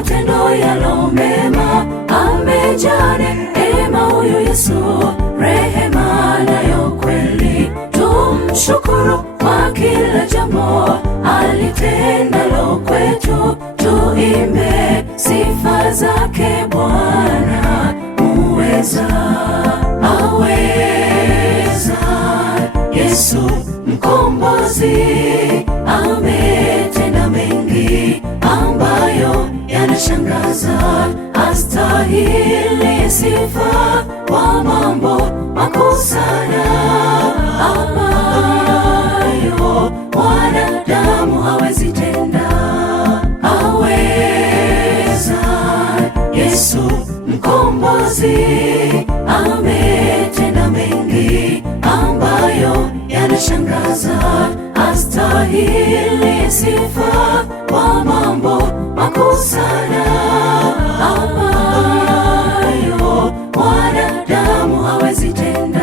matendo yalo mema, amejaa neema huyu Yesu, rehema nayo kweli. Tumshukuru kwa kila jambo alitendalo kwetu, tuimbe sifa zake Bwana muweza. Aweza Yesu mkombozi, ametenda mengi ambayo yanashangaza, astahili sifa kwa mambo makuu sana ambayo mwanadamu hawezi tenda. Aweza Yesu mkombozi, ametenda mengi ambayo yanashangaza, astahili sifa kwa mambo makuu sana ambayo mwanadamu hawezi tenda.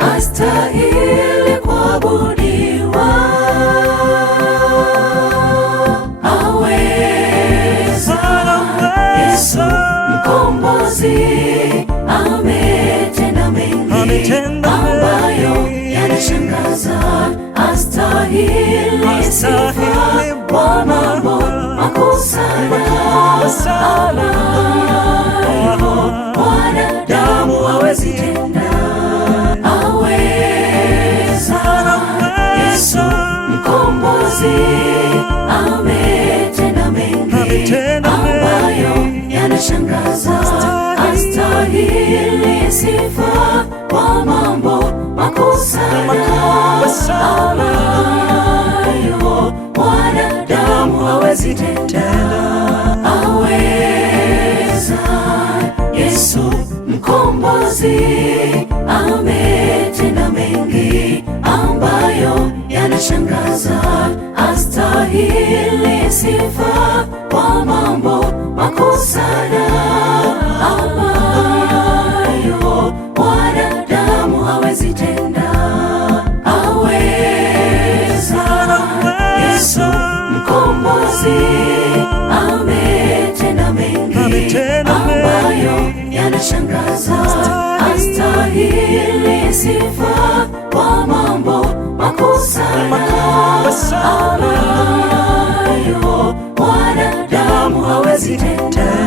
Astahili kuabudiwa. Aweza Yesu mkombozi, ametenda mengi ambayo yanashangaza, astahili sifa kwa mambo makuu sana ambayo mwanadamu hawezi tenda. Yesu mkombozi, ametenda mengi ambayo yanashangaza, astahili sifa kwa mambo makuu sana ambayo mwanadamu hawezi tenda. Aweza Yesu mkombozi, ametenda mengi ambayo yanashangaza, astahili sifa kwa mambo makuu sana ambayo mwanadamu hawezi tenda. Aweza Yesu mkombozi, ametenda mengi ambayo yanashangaza, astahili sifa kwa mambo makuu sana ambayo mwanadamu hawezi tenda.